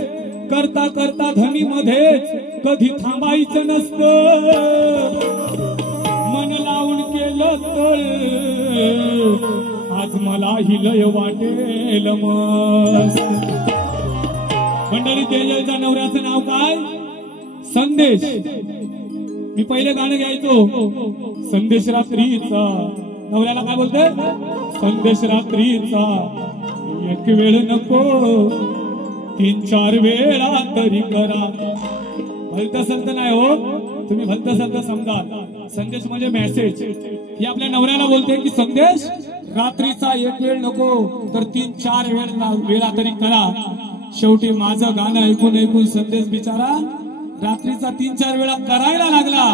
करता करता धनी मध्येच कधी थांबायचं नसतं मन लावून केलं गेलो तळ आज मला ही लय वाटेल मस्त. मंडळी तेजलच्या नवऱ्याचं नाव काय? संदेश. मी पहिले गाणं घ्यायचो संदेश रात्रीचा. नवऱ्याला काय बोलते? संदेश रात्रीचा. एक वेळ नको 3-4 वेळा तरी करा. भलत सलत नाही हो, तुम्ही भलत सलत समजा. संदेश म्हणजे मेसेज. ही आपल्या नवऱ्याला बोलते की संदेश रात्रीचा 1 वेळ नको तर 3-4 वेळा तरी करा. शेवटी माझं गाणं ऐकून ऐकून संदेश बिचारा रात्रीचा 3-4 वेळा करायला लागला.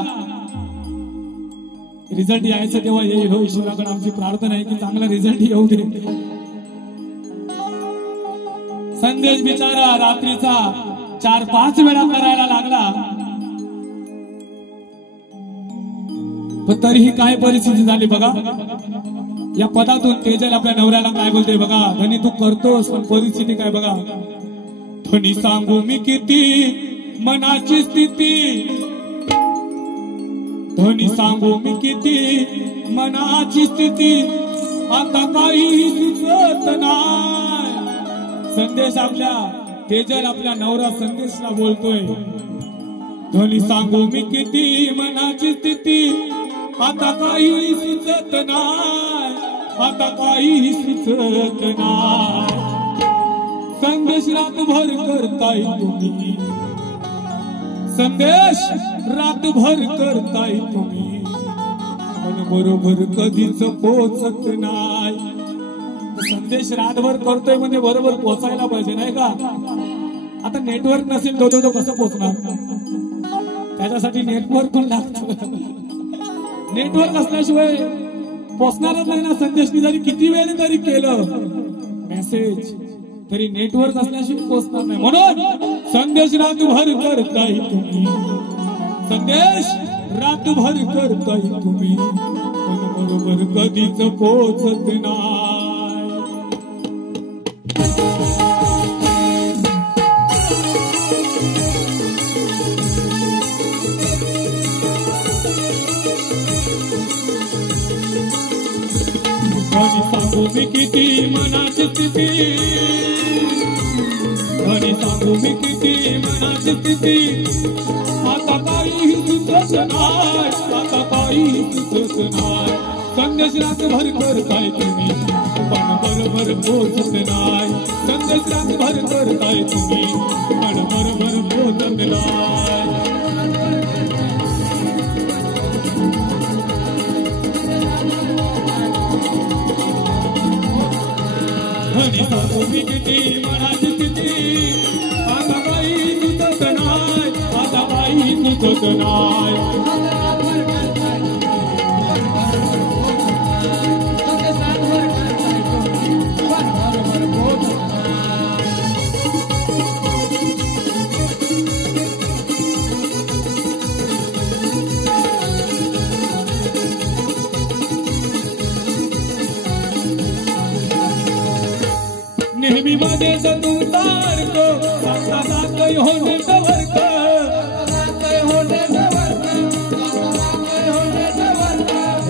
रिझल्ट यायचं तेव्हा येईल हो. ईश्वराकडे आमची प्रार्थना आहे की चांगला रिझल्ट येऊ दे. संदेश बिचारा रात्रीचा 4-5 वेळा करायला लागला. पण तरीही काय परिस्थिती झाली बघा. या पदातून तेजल आपल्या नवऱ्याला काय बोलते बघा. धनी तू करतोस पण परिस्थिती काय बघा. धनी सांगू मी किती मनाची स्थिती. धनी सांगू मी किती मनाची स्थिती. आता काही सुचत नाही. संदेश आपल्या तेजल आपल्या नवरा संदेशला बोलतोय. धनी सांगू मी किती मनाची स्थिती. आता काही सुचत नाही. आता काही सुचत नाही. संदेश रातभर करताय तुम्ही. संदेश रातभर करताय तुम्ही. पण बरोबर कधीच पोचत नाही. संदेश रातभर करतोय म्हणजे बरोबर पोचायला पाहिजे नाही का. आता नेटवर्क नसेल तो कसं पोचणार. त्याच्यासाठी नेटवर्क पण लागतं. नेटवर्क असल्याशिवाय पोचणारच नाही ना. संदेशनी जरी किती वेळ तरी केलं मेसेज तरी नेटवर्क असल्याशिवाय पोचणार नाही. म्हणून संदेश रातभर करताय तुम्ही. संदेश रातभर करताय तुम्ही. पण बरोबर कधीच पोचत नाही. सांगू मी किती मनाची स्थिती. धनी सांगू मी किती मनाची स्थिती. आता काही सुचत नाही. आता काही सुचत नाही. संदेश रातभर करताय तुम्ही पण बरोबर पोचत नाही. संदेश रातभर करताय तुम्ही पण बरोबर पोचत नाही. धनी सांगू मी किती मनाची स्थिती. आता काही सुचत नाही. आता काही सुचत नाही. नेहमी मध्ये तू तारतो. आता जातोय होणे वर्क.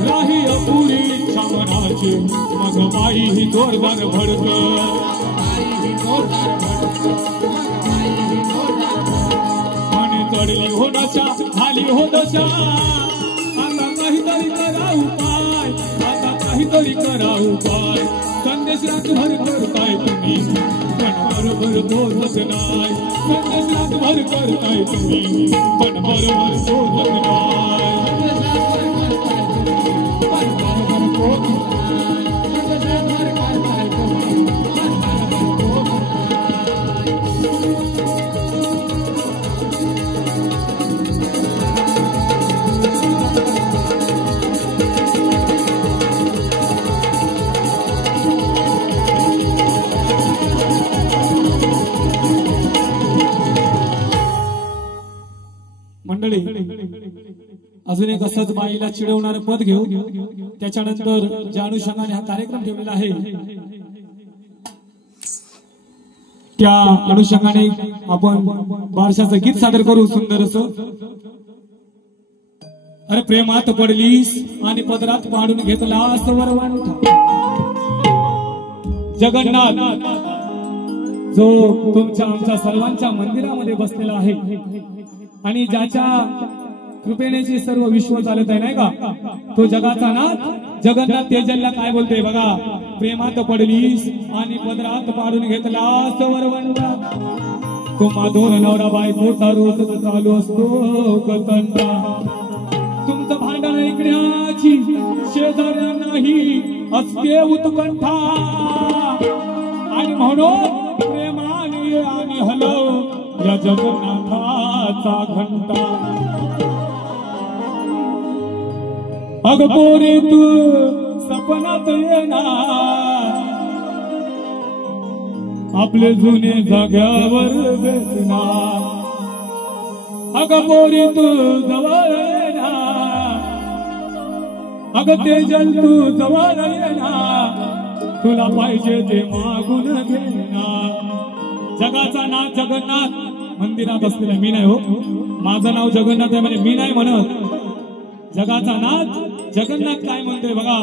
राही अपुरी इच्छा मनाची. मग बाई ही जोरदार भडक. आणि चढली हो नशा खाली हो दशा. आता काहीतरी करा उपाय. आता काहीतरी करा उपाय. संदेश रातभर करताय तुम्ही पण बरोबर पोचत नाही. संदेश रातभर करताय तुम्ही पण बरोबर पोचत नाही. मंडळी अजून एक असंच बाईला चिडवणारं पद घेऊ. त्याच्यानंतर ज्या अनुषंगाने हा कार्यक्रम ठेवलेला आहे त्या अनुषंगाने आपण बारशाचं गीत सादर करू. सुंदर असं अरे प्रेमात पडलीस आणि पदरात पाडून घेतलास वरवंटा जगन्नाथ जो तुमच्या आमच्या सर्वांच्या मंदिरामध्ये बसलेला आहे आणि ज्याच्या कृपेने जे सर्व विश्व चालत आहे नाही का तो जगाचा नाथ जगन्नाथ तेजलला काय बोलते बघा प्रेमात पडलीस आणि पदरात पाडून घेतलास वरवंटा तो माधोर नवरा बायकोचा रोज चालू असतो कतंटा तुमचं भांडण ऐकण्याची शेजाऱ्यांनाही असते उत्कंठा आणि म्हणून प्रेमाने आणि हलव या जगन्नाथाचा घंटा अग पोरे तू सपनात येणार आपले जुने जाग्यावर भेटणार अग पोरी तू जवळ येणार अग तेजल तू जवळ येणार तुला पाहिजे ते मागून घेणार जगाचा नाथ जगन्नाथ मंदिरात असलेला मी नाही हो माझं नाव जगन्नाथ आहे म्हणजे मी नाही म्हणत जगाचा नाथ जगन्नाथ काय म्हणतोय बघा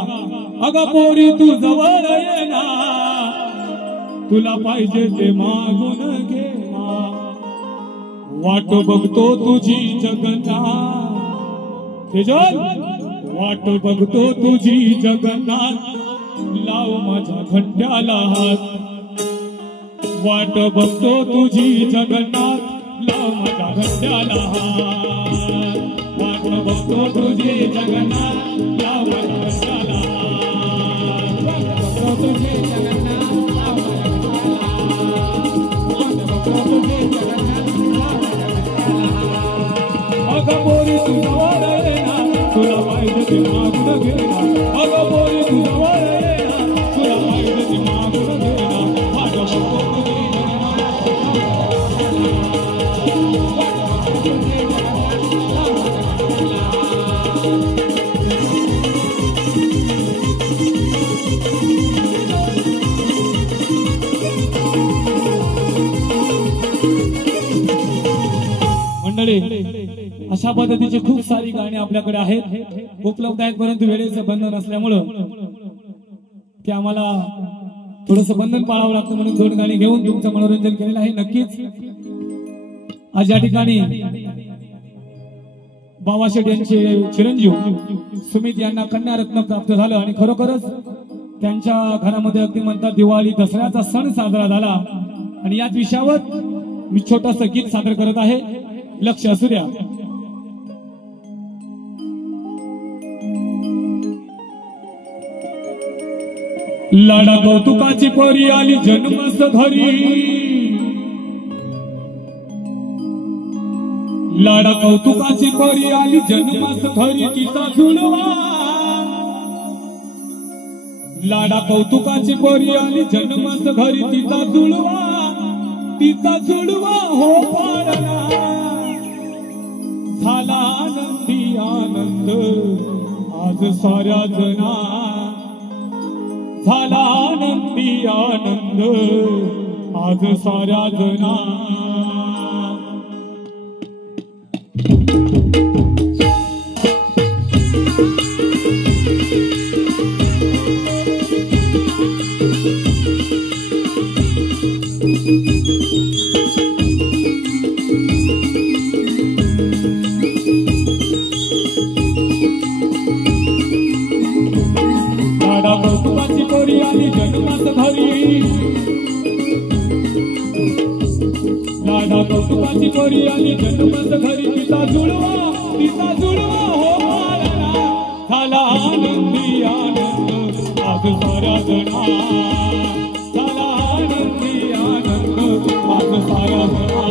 अग पोरी तू जवळ येणार तुला पाहिजे ते मागून घेणार वाट बघतो तुझी जगन्नाथ तेजल वाट बघतो तुझी जगन्नाथ लाव माझ्या घंट्याला हात वाट बघतो तुझी जगन्नाथ लाव माझ्या घंट्याला हात वाट बघतो तुझी जगन्नाथ लाव माझ्या घंट्याला हात वाट बघतो तुझी जगन्नाथ लाव माझ्या अगं बोरी तू जवळ येणार तुला पाहिजे ते मागून घेणार अगं बोरी तू जवळ येणार तुला पाहिजे ते मागून घेणार माझं बघतो तुझी अशा पद्धतीची खूप सारी गाणी आपल्याकडे आहेत उपलब्ध आहेत परंतु वेळेचं बंधन असल्यामुळं ते आम्हाला थोडस बंधन पाळावं लागतं म्हणून दोन गाणी घेऊन तुमचं मनोरंजन केलेलं आहे नक्कीच आज या ठिकाणी बाबाशेठ यांचे चिरंजीव सुमित यांना कन्या रत्न प्राप्त झालं आणि खरोखरच त्यांच्या घरामध्ये अगदी म्हणतात दिवाळी दसऱ्याचा सण साजरा झाला आणि याच विषयावर मी छोटस गीत सादर करत आहे लक्ष असू द्या लाडा कौतुकाची पोरी आली जन्मस घरी लाडा कौतुकाची पोरी आली जन्मस घरी तिचा जुळवा लाडा कौतुकाची पोरी आली जन्मस घरी तिचा जुळवा हो पाडला झाला आनंदी आनंद आज साऱ्या जना झाला आनंदी आनंद आज साऱ्या जना कौतुकाची पोरी आली जन्मास घरी लाडा कौतुकाची पोरी आली जन्मास घरी तिचा जुळवा हो पाळला झाला आनंदी आनंद आज साऱ्या जना झाला आनंदी आनंद आज साऱ्या जना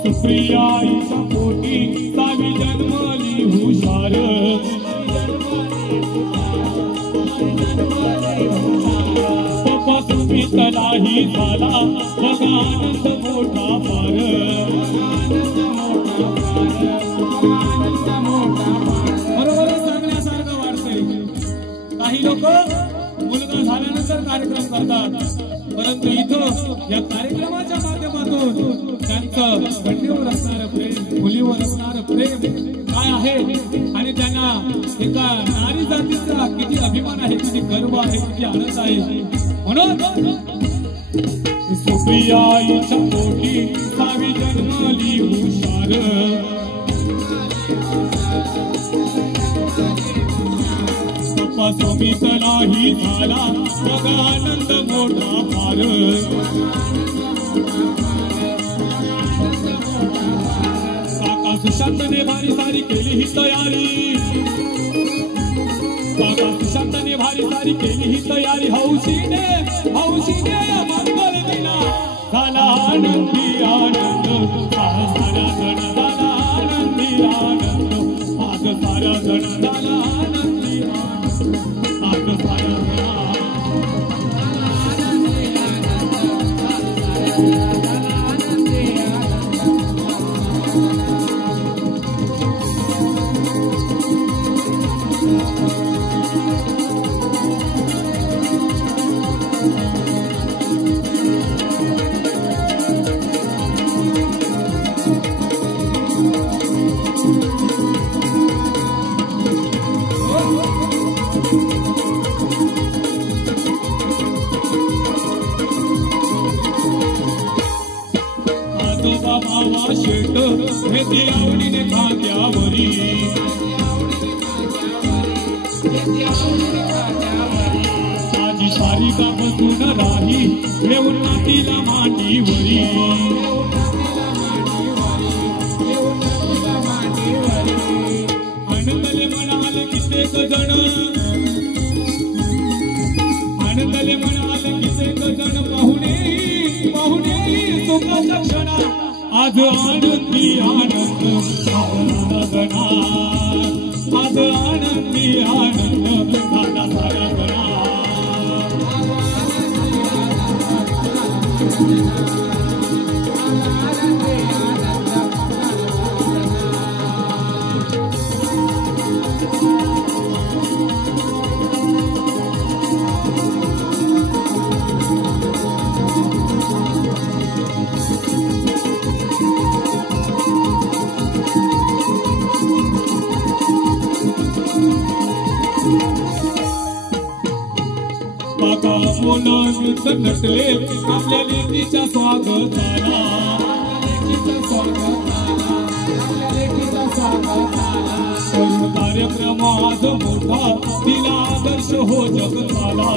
सुप्रिया बाबा सुमितलाही झाला बघा आनंद मोठा फार बरोबर सांगण्यासारखं वाटतंय काही लोक मुलगा झाल्यानंतर कार्यक्रम करतात परंतु इथं या कार्यक्रमाच्या माध्यमातून त्यांचं कन्येवर असणारं प्रेम मुलीवर असणारं प्रेम काय आहे आणि त्यांना एका नारी जातीचा किती अभिमान आहे किती गर्व आहे किती आनंद आहे म्हणून सुप्रियाईच्या पोटी सावी जन्मली हुशार बाप्पा सुमितलाही झाला बघा आनंद मोठा फार काका सुशांतने भारी सारी केली ही तयारी काका सुशांतने भारी सारी केली ही तयारी हौशीने मंगल दिला झाला आनंदी आनंद सारा जण झाला आनंदी आनंद आज सारा जण झाला आनंदी आनंद आज सारा जण भावा शेट हे आवडीने खात्यावरी माझी सारी का बसून राही येऊन नातीला मांडीवरी आनंदले म्हणाले कित्येक जण आनंदले म्हणाले कित्येक जण पाहुणे सुखाचा क्षण आज आनंदी आनंद गणा आज आनंदी आनंद दादा सारा गणा नटले आपल्या लेकीच्या स्वागताला कार्यक्रम आज मोठा तिला आदर्श हो जगताला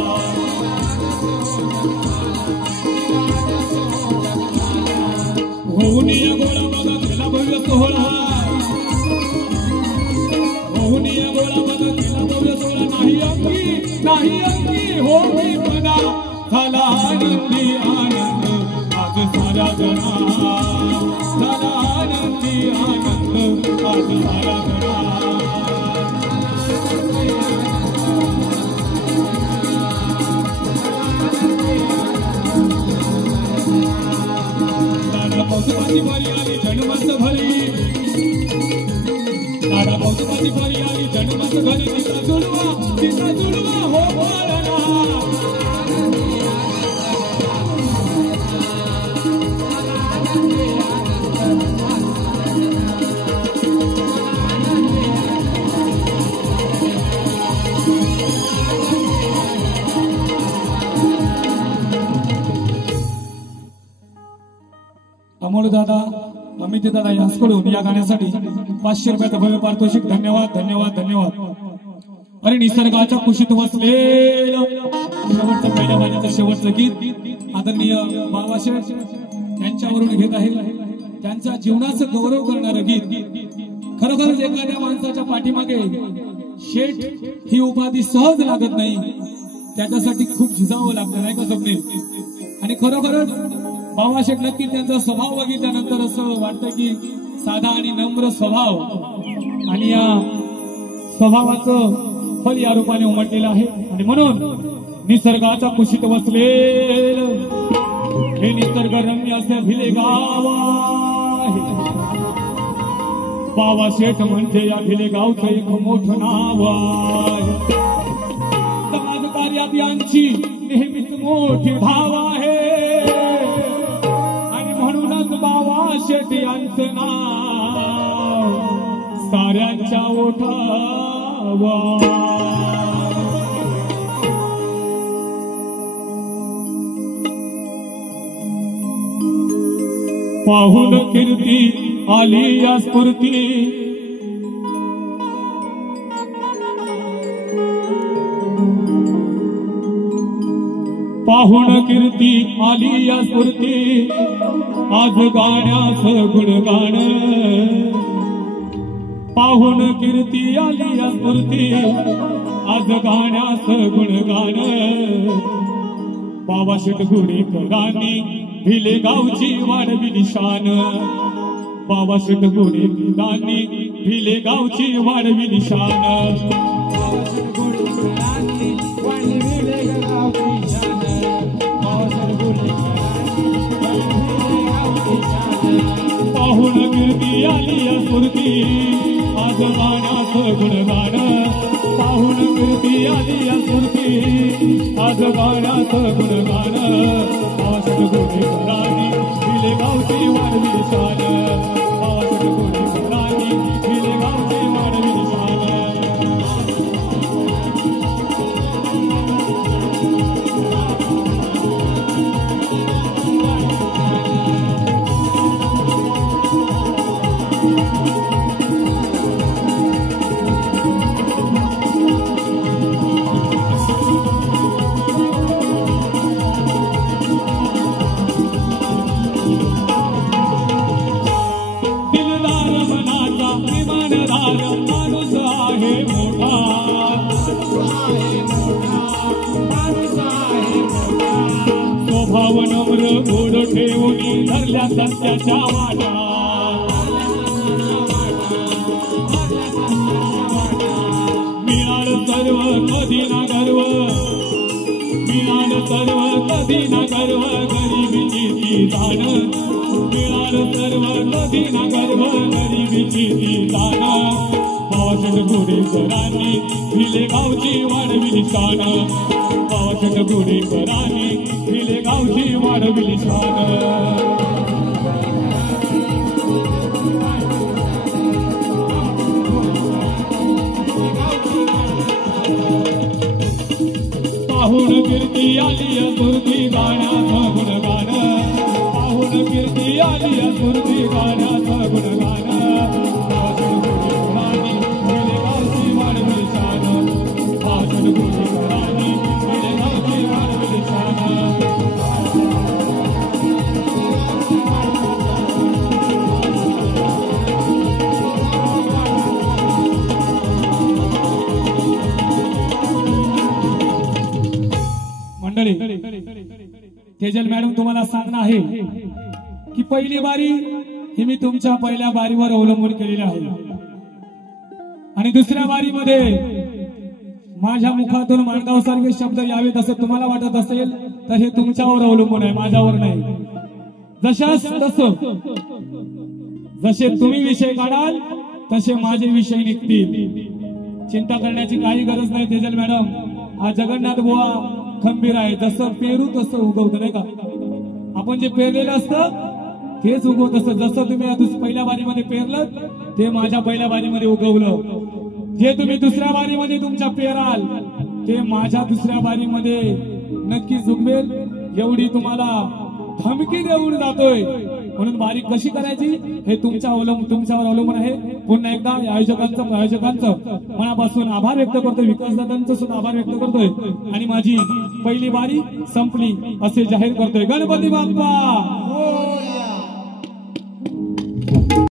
होऊन या गोळा बघा केला भव्य सोहळा होऊन या गोळा बघा केला भव्य सोहळा नाही अंगी हो मी बना झाला आनंदी आनंद आज सारा गणा झाला आनंदी आनंद आज सारा गणा दादा कौतुकाची बरी आली जन्मस्त भरी दादा कौतुकाची बरी आली जन्मस्त घरी तिचा जुळवा हो पाळणा अमोल दादा अमित दादा यांच्याकडून या गाण्यासाठी 500 रुपयाचं भव्य पारितोषिक धन्यवाद धन्यवाद धन्यवाद। अरे निसर्गाच्या कुशीत बसलेलं शेवटचं पहिल्या महिन्याचं शेवटचं गीत आदरणीय बाबाशेठ यांच्यावरून घेत आहे। त्यांच्या जीवनाचं गौरव करणारं गीत। खरोखरच एखाद्या माणसाच्या पाठीमागे शेठ ही उपाधी सहज लागत नाही, त्याच्यासाठी खूप झिजावं लागतं नाही का स्वप्नील? आणि खरोखरच बाबाशेठ नक्की त्यांचा स्वभाव बघितल्यानंतर असं वाटतं की साधा आणि नम्र स्वभाव, आणि या स्वभावाचं फल या रूपाने उमटलेलं आहे आणि म्हणून निसर्गाचा कुशीत बसलेलं हे निसर्गरम्य असे भिले गाव आहे. बाबा शेठ म्हणजे या भिले गावचं एक मोठं नाव आहे. समाज कार्यात यांची नेहमीच मोठी धाव आहे आणि म्हणूनच बाबा शेठ यांचं नाव साऱ्यांच्या ओठावर. पाहून कीर्ती आली या स्फूर्ती पाहून कीर्ती आली या स्फूर्ती आज गाण्यास गुणगान पाहून कीर्ती आली या स्फूर्ती आज गाण्यास गुणगान. बाबा शेठ गोडेकरांनी भिले गावची वाढविली शान. बाबा शेठ गोडेकरांनी भिले गावची वाढविली शान. पाहून कीर्ती आली स्फूर्ती आज गाण्यास गुणगान पाहून कीर्ती आली स्फूर्ती आज गाण्यास गुणगान. बाबा शेठ गोडेकरांनी भिले गावची वाढविली शान. बाबा शेठ गोडेकरांनी भिले गावची वाढविली शान. स्वभाव नम्र गोड ठेवून धरल्या सत्याच्या वाटा. मिळाल सर्व कधी ना गर्व मिळाल सर्व कधी ना गर्व गरिबीची ती जाण. मिळाल सर्व कधी ना गर्व गरिबीची ती जाण. बाबा शेठ गोडेकरांनी भिले गावची वाढविली शान. बाबा शेठ गोडेकरांनी भिले गावची वाढविली शान. पाहून कीर्ती आली स्फूर्ती गाण्याचं गुणगान. पाहून कीर्ती आली स्फूर्ती गाण्याचं गुणगान. तेजल मॅडम तुम्हाला सांगणं आहे की पहिली बारी ही मी तुमच्या पहिल्या बारीवर अवलंबून केलेली आहे आणि दुसऱ्या बारीमध्ये माझ्या मुखातून माणगाव सारखे शब्द यावेत असं तुम्हाला वाटत असेल तर हे तुमच्यावर अवलंबून आहे, माझ्यावर नाही. जशास तसं जसे तुम्ही विषय काढाल तसे माझे विषय निघतील. चिंता करण्याची काही गरज नाही तेजल मॅडम. हा जगन्नाथ बुवा खंबीर आहे. जसं पेरू तसं उगवतं नाही का. आपण जे पेरलेलं असतं तेच उगवत असतं. जसं तुम्ही पहिल्या बारीमध्ये पेरलं ते माझ्या पहिल्या बारीमध्ये उगवलं. जे तुम्ही दुसऱ्या बारीमध्ये तुमच्या पेराल ते माझ्या दुसऱ्या बारीमध्ये नक्कीच उगवेल एवढी तुम्हाला धमकी देऊन जातोय. म्हणून बारी कशी करायची हे तुमच्यावर अवलंबून आहे. पुन्हा एकदा आयोजकांचं मनापासून आभार व्यक्त करतोय. विकासदादांचं सुद्धा आभार व्यक्त करतोय आणि माझी पहिली बारी संपली असे जाहीर करतोय. गणपती बाप्पा